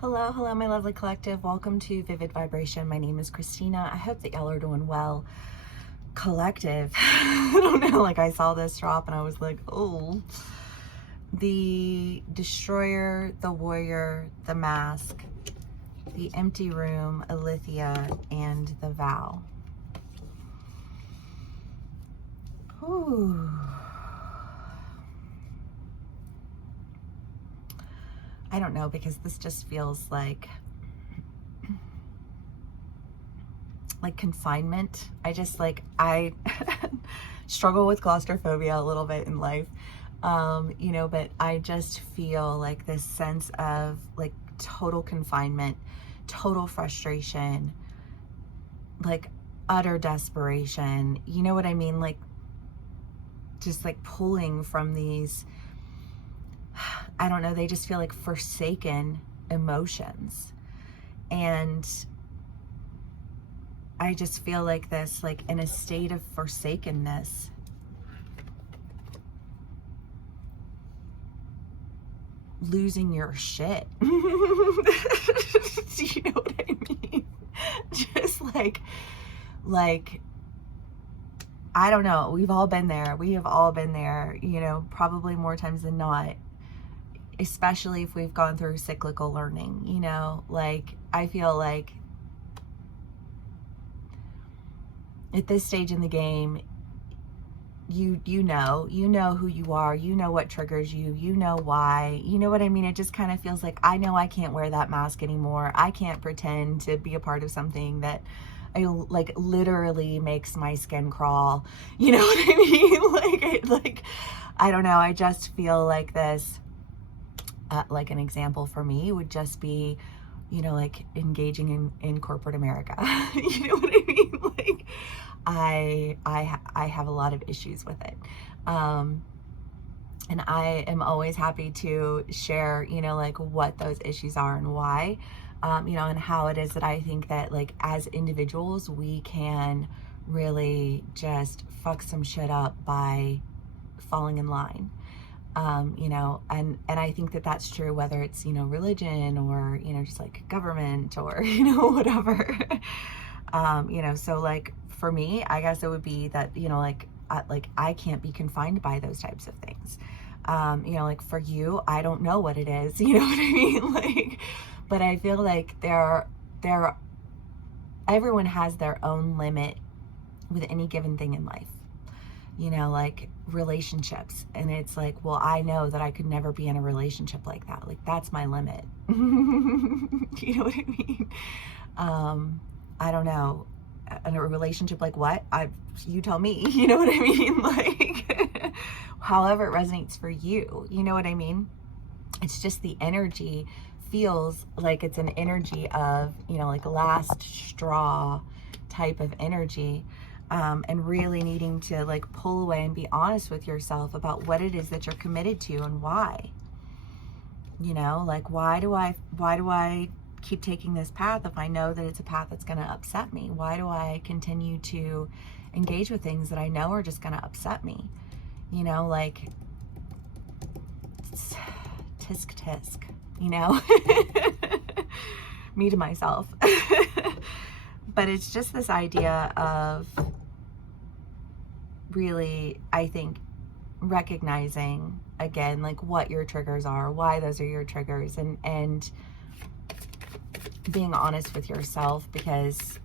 Hello, hello, my lovely collective. Welcome to Vivid Vibration. My name is Christina. I hope that y'all are doing well. Collective. I don't know, like I saw this drop and I was like, oh. The Destroyer, the Warrior, the Mask, the Empty Room, Alethea, and the Vow. Ooh. I don't know, because this just feels like confinement. I struggle with claustrophobia a little bit in life, but I just feel like this sense of like total confinement, total frustration, like utter desperation. You know what I mean? Like just like pulling from these, I don't know, they just feel like forsaken emotions. And I just feel like this, like in a state of forsakenness. Losing your shit. Do you know what I mean? Just like, I don't know. We've all been there. We have all been there, probably more times than not, especially if we've gone through cyclical learning, like I feel like at this stage in the game, you know who you are, you know what triggers you, you know why, you know what I mean? It just kind of feels like, I know I can't wear that mask anymore. I can't pretend to be a part of something that like literally makes my skin crawl. You know what I mean? I don't know. I just feel like this, like an example for me would just be, like engaging in corporate America. You know what I mean? Like I have a lot of issues with it. And I am always happy to share, like what those issues are and why, and how it is that I think that like as individuals, we can really just fuck some shit up by falling in line. And I think that that's true, whether it's, I or, just like government or, whatever. So like for me, I guess it would be that, I can't be confined by those types of things. Like for you, I don't know what it is, you know what I mean? But I feel like everyone has their own limit with any given thing in life. Like relationships. And it's like, well, I know that I could never be in a relationship like that. Like that's my limit. You know what I mean? I don't know. In a relationship like what? You tell me, you know what I mean? Like however it resonates for you, you know what I mean? It's just the energy feels like it's an energy of, like last straw type of energy. And really needing to like pull away and be honest with yourself about what it is that you're committed to and why. Like why do I keep taking this path if I know that it's a path that's going to upset me? Why do I continue to engage with things that I know are just going to upset me? Like tisk tisk, me to myself. But it's just this idea of really, I think, recognizing again, like what your triggers are, why those are your triggers, and being honest with yourself, because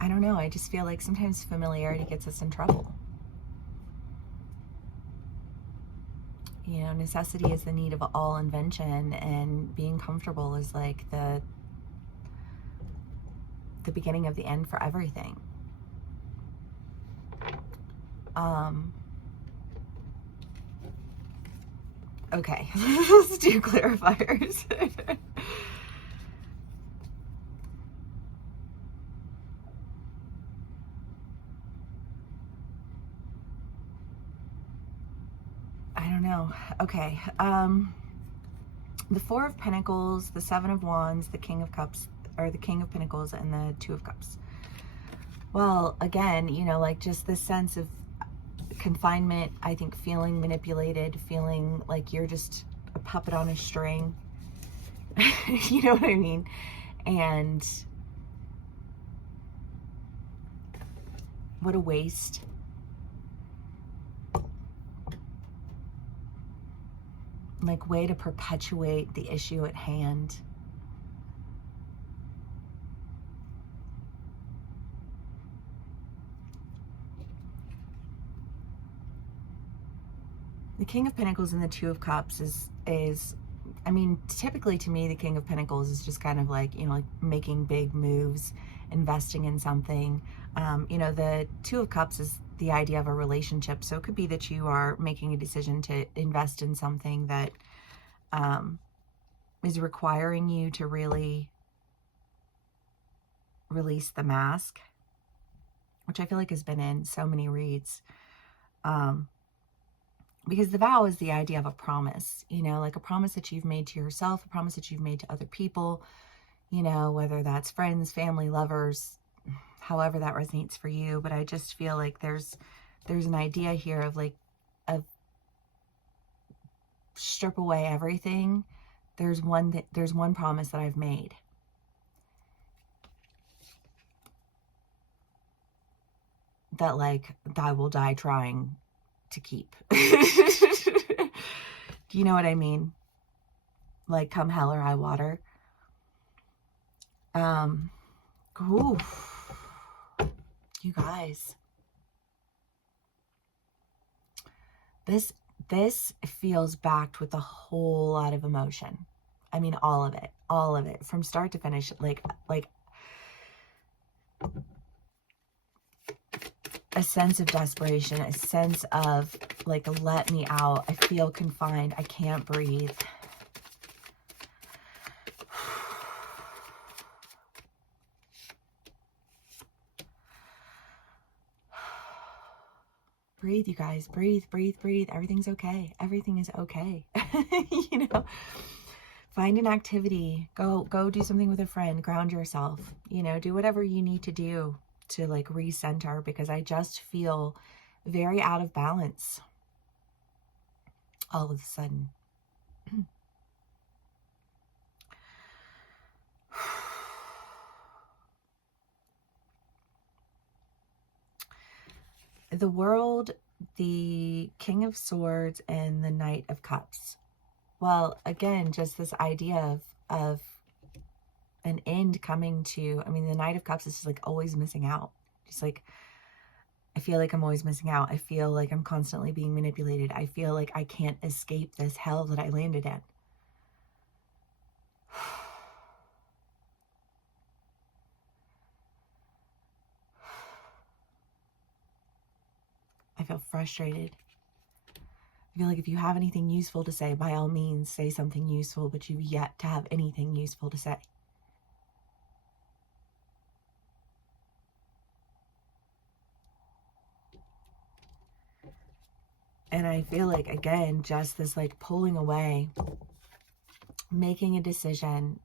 I don't know, I just feel like sometimes familiarity gets us in trouble. Necessity is the need of all invention, and being comfortable is like the beginning of the end for everything. Okay, let's do clarifiers. I don't know. Okay. The Four of Pentacles, the Seven of Wands, the King of Cups, or the King of Pentacles, and the Two of Cups. Well, again, you know, like just this sense of confinement, I think feeling manipulated, feeling like you're just a puppet on a string. You know what I mean? And what a waste. Like, way to perpetuate the issue at hand. The King of Pentacles and the Two of Cups is I mean, typically to me, the King of Pentacles is just kind of like, you know, like making big moves, investing in something. You know, the Two of Cups is the idea of a relationship. So it could be that you are making a decision to invest in something that is requiring you to really release the mask, which I feel like has been in so many reads. Because the vow is the idea of a promise, you know, like a promise that you've made to yourself, a promise that you've made to other people, you know, whether that's friends, family, lovers, however that resonates for you. But I just feel like there's an idea here of like, of strip away everything. There's one promise that I've made. That like I will die trying to keep. Do you know what I mean? Like, come hell or high water. Ooh, you guys, this feels backed with a whole lot of emotion. I mean, all of it from start to finish. Like a sense of desperation, a sense of like, let me out. I feel confined. I can't breathe. Breathe, you guys. Breathe, breathe, breathe. Everything's okay. Everything is okay. You know, find an activity. Go do something with a friend. Ground yourself. You know, do whatever you need to do to like recenter, because I just feel very out of balance all of a sudden. The World, the King of Swords, and the Knight of Cups. Well, again, just this idea of an end coming to, I mean, the Knight of Cups is just like always missing out. Just like, I feel like I'm always missing out. I feel like I'm constantly being manipulated. I feel like I can't escape this hell that I landed in. I feel frustrated. I feel like if you have anything useful to say, by all means, say something useful, but you've yet to have anything useful to say. And I feel like, again, just this like pulling away, making a decision,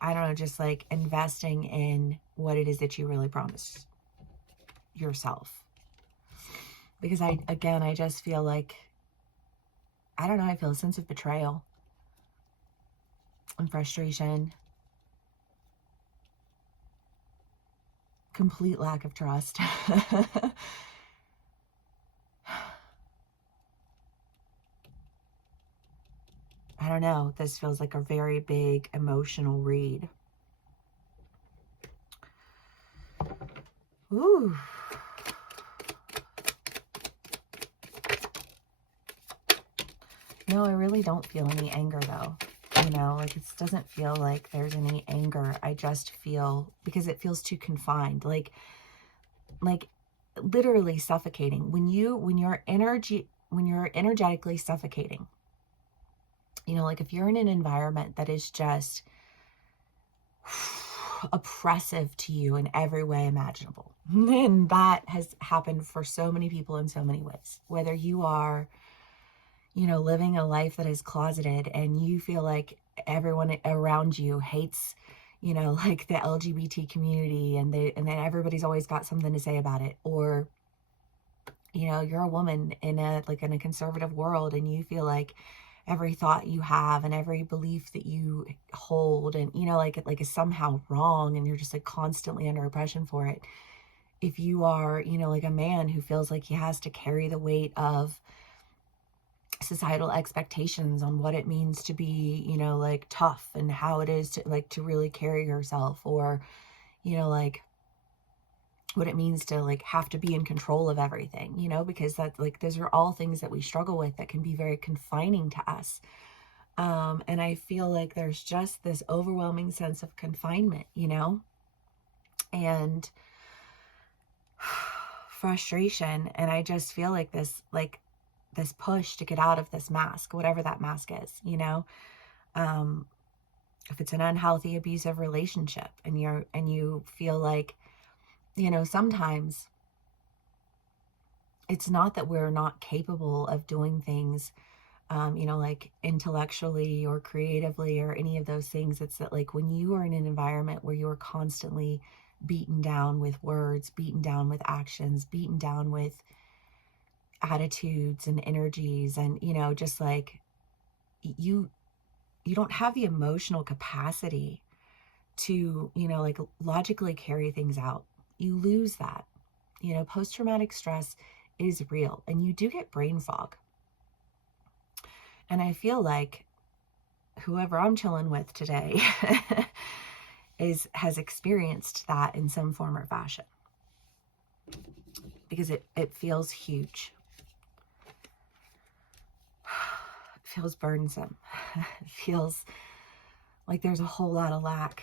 I don't know, just like investing in what it is that you really promised yourself. Because I just feel like, I don't know, I feel a sense of betrayal and frustration, complete lack of trust. I don't know, this feels like a very big emotional read. Ooh. No, I really don't feel any anger though. You know, like it doesn't feel like there's any anger. I just feel, because it feels too confined, like literally suffocating. When you're energetically suffocating, you know, like if you're in an environment that is just oppressive to you in every way imaginable, and that has happened for so many people in so many ways, whether you are, you know, living a life that is closeted and you feel like everyone around you hates you know, like the LGBT community, and then everybody's always got something to say about it. Or, you know, you're a woman in a conservative world, and you feel like every thought you have and every belief that you hold, and, you know, like is somehow wrong, and you're just like constantly under oppression for it. If you are, you know, like a man who feels like he has to carry the weight of societal expectations on what it means to be, you know, like tough, and how it is to really carry yourself, or, you know, like what it means to like have to be in control of everything, you know, because that's like, those are all things that we struggle with that can be very confining to us. And I feel like there's just this overwhelming sense of confinement, you know, and frustration. And I just feel like this push to get out of this mask, whatever that mask is, you know. If it's an unhealthy, abusive relationship, and you feel like, you know, sometimes it's not that we're not capable of doing things, you know, like intellectually or creatively or any of those things. It's that, like, when you are in an environment where you're constantly beaten down with words, beaten down with actions, beaten down with attitudes and energies, and, you know, just like you don't have the emotional capacity to, you know, like logically carry things out. You lose that. You know, post-traumatic stress is real, and you do get brain fog. And I feel like whoever I'm chilling with today has experienced that in some form or fashion, because it feels huge. It feels burdensome. It feels like there's a whole lot of lack.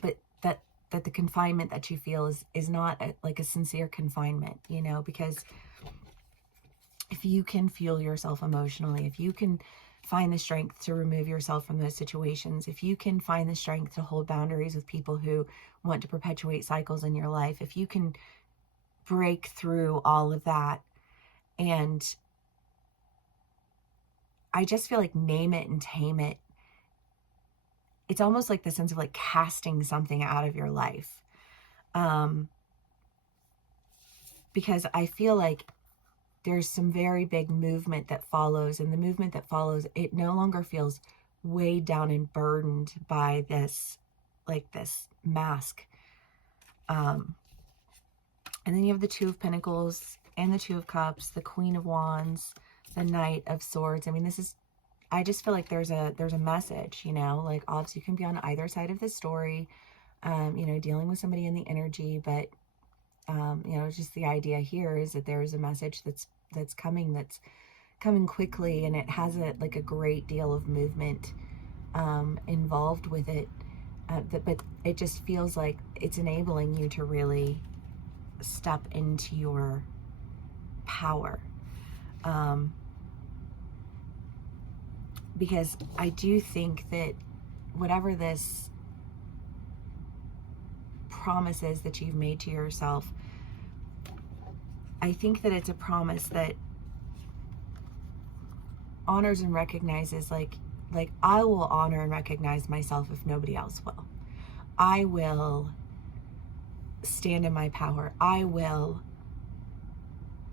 But that the confinement that you feel is not like a sincere confinement, you know, because if you can fuel yourself emotionally, if you can find the strength to remove yourself from those situations, if you can find the strength to hold boundaries with people who want to perpetuate cycles in your life, if you can break through all of that, and I just feel like name it and tame it, it's almost like the sense of like casting something out of your life. Because I feel like there's some very big movement that follows, and the movement that follows, it no longer feels weighed down and burdened by this, like this mask. And then you have the Two of Pentacles and the Two of Cups, the Queen of Wands, the Knight of Swords. I mean, I just feel like there's a message, you know, like obviously you can be on either side of this story, you know, dealing with somebody in the energy, but, you know, just the idea here is that there's a message that's coming quickly, and it has a great deal of movement, involved with it, but it just feels like it's enabling you to really step into your power. Because I do think that whatever this promise is that you've made to yourself, I think that it's a promise that honors and recognizes, like I will honor and recognize myself if nobody else will. I will stand in my power. I will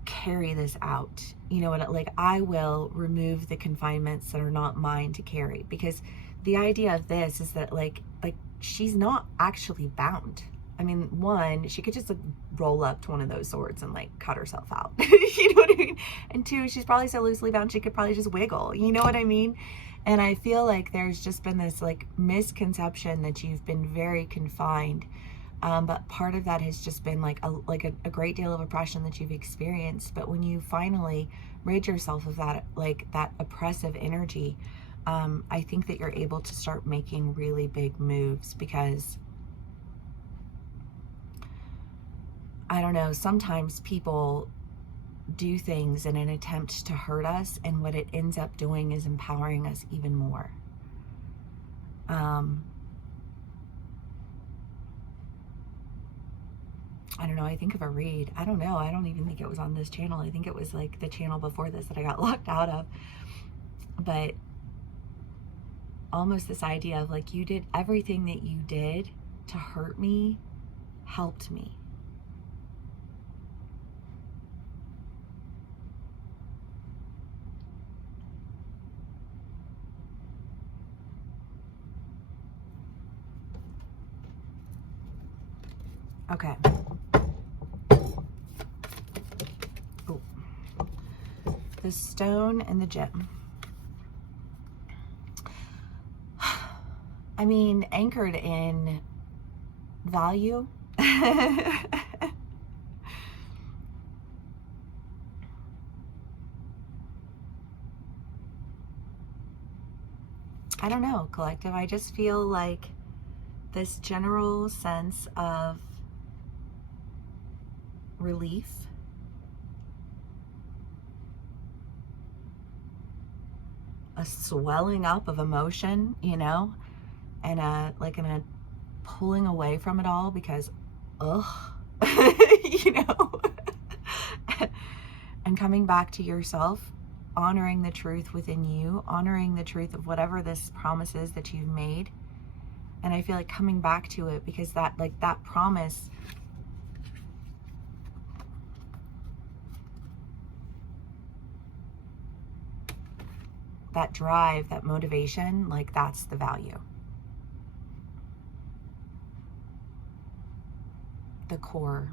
carry this out. You know what? Like, I will remove the confinements that are not mine to carry, because the idea of this is that like she's not actually bound. I mean, one, she could just like roll up to one of those swords and like cut herself out. You know what I mean? And two, she's probably so loosely bound she could probably just wiggle. You know what I mean? And I feel like there's just been this like misconception that you've been very confined. But part of that has just been like a great deal of oppression that you've experienced. But when you finally rid yourself of that, like that oppressive energy, I think that you're able to start making really big moves, because I don't know, sometimes people do things in an attempt to hurt us, and what it ends up doing is empowering us even more. I don't know, I think of a read. I don't know. I don't even think it was on this channel. I think it was like the channel before this that I got locked out of. But almost this idea of like, you did everything that you did to hurt me, helped me. Okay. Oh. The stone and the gem. I mean, anchored in value. I don't know, collective. I just feel like this general sense of relief, a swelling up of emotion, you know, and a pulling away from it all because, ugh, you know, and coming back to yourself, honoring the truth within you, honoring the truth of whatever this promise is that you've made. And I feel like coming back to it because that promise, that drive, that motivation, like that's the value. The core.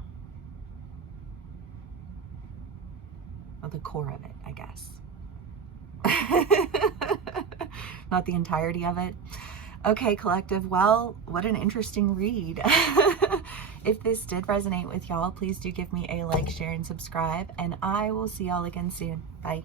Well, the core of it, I guess. Not the entirety of it. Okay, collective. Well, what an interesting read. If this did resonate with y'all, please do give me a like, share, and subscribe. And I will see y'all again soon. Bye.